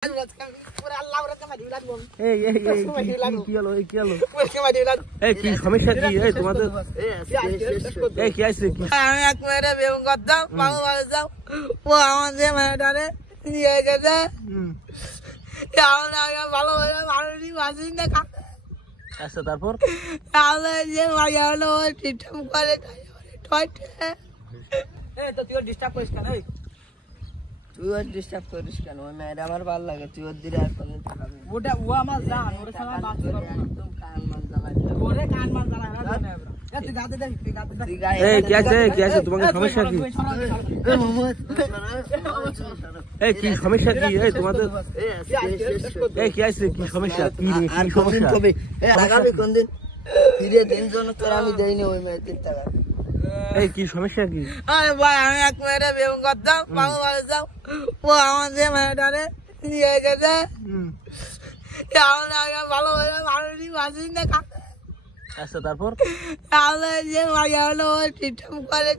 কি সমস্যা কি তোমাদের? কি আছে? আমি এক মেয়েটা বেগুন করতাম, মামু বাড়ি যাও, ও আমাদের মেয়েটারে নিয়ে গেছে। ভালোভাবে মানুষই বাঁচিস না। আচ্ছা, তারপর তাহলে যে মাইয়া হলো ওই ঠিকঠাক করে তুই ডিস্টার্ব করিস কেন? তুই ওর ডিস্টার্ব করিস কেন? ওই মেয়েটা আমার ভালো লাগে, তুই ওর দিলে আর কোনো ওটা ও আমার জান, ওর সঙ্গে বাঁচতে পারবো না। একদম কান মান জ্বালাই ওরে কান মান জ্বালায় না। তুই গাতে দেখ, তুই গাতে দেখ। কি আছে তোমাদের সমস্যা কি? কি সমস্যা কি তোমাদের? কি আছে? কি সমস্যা? কি সমস্যা? লাগাবি কোন দিন? ফিরে দিন জন্য তোর আমি দেইনি ওই মেয়েদের টাকা। কি সমস্যা কি? আরে ভাই, আমি এক মেয়েটা বেগুন করতাম, মামু বাড়ি যাও, ও আমাদের মেয়েটারে নিয়ে গেছে। ভালোভাবে মানুষই বাঁচিস না। আচ্ছা, তারপর তাহলে যে মাইয়া হলো ওই ঠিকঠাক করে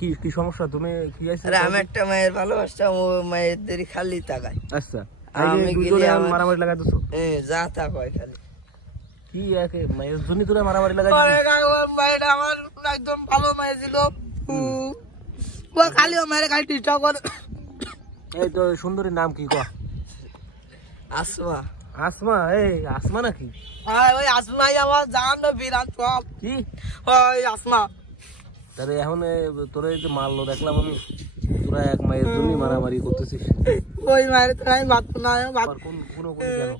কি সমস্যা? তুমি কি আছে? আরে আমি একটা মায়ের ভালোবাসতাম, ও মায়ের খালি তাকায়। আচ্ছা, আমি গেলে মারামারি লাগাইতেছো? যা তা কয় খালি কি মায়ের জন্য তোরা মারামারি লাগাই? মায়েরা আমার একদম ভালো মায়ের ছিল, ও খালি ও মায়ের খালি ডিস্টার্ব করে। এই তো সুন্দরীর নাম কি? আসমা। আসমা? আসমা নাকি? ওই আসমাই আমার জান বিরাট সব। কি ওই আসমা তাহলে এখন তোরা এই যে মারলো দেখলাম আমি, তোরা এক মায়ের জন্য মারামারি করতেছিস? ওই মায়ের তো আমি বাদ না কেন?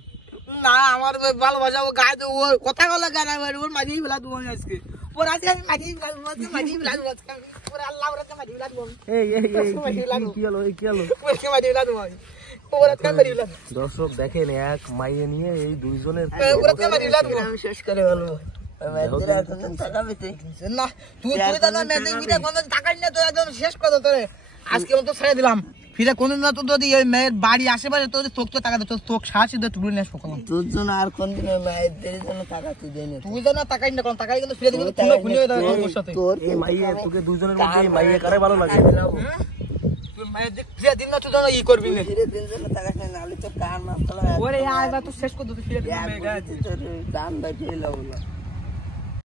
না, আমার ভালোবাসা ও গায়ে তো ওর কথা বলা গানা ওর মাঝেই ফেলা তুমি আজকে ওর আজকে আমি মাঝেই ফেলা ওর আল্লাহ ওর আজকে মাঝেই ফেলা কি হলো? কি হলো? ওরকে মাঝেই ফেলা তোমার ওর আজকে মাঝেই ফেলা। দর্শক দেখেন, এক মাইয়ে নিয়ে এই দুইজনের ওর আজকে মাঝেই ফেলা আমি শেষ করে বলবো না। তুই তো না মেসেজ ভিডিও কোন টাকা নিয়ে তো একদম শেষ করে তোরে আজকে মতো ছেড়ে দিলাম। ফিরে কোন না তো যদি ওই মেয়ের বাড়ি আশেপাশে তোর চোখ তো টাকা তোর চোখ সাহসী দিয়ে তুলে নিয়ে আসবো। তোর জন্য আর কোনদিন ওই মায়ের জন্য টাকা তুই দেয়নি। তুই তো না টাকাই না, কোন টাকাই কিন্তু ফিরে দিবি। তোর এই মাইয়ে তোকে দুইজনের মধ্যে মাইয়ে কারে ভালো লাগে? তুই মায়ের ফিরে দিন না, তুই যেন ই করবি না। ফিরে দিন জন্য টাকা নেই, নাহলে তো কান মাথা ওরে আয় বা তুই শেষ করে দিবি। ফিরে দিবি কান বাইতে এলো।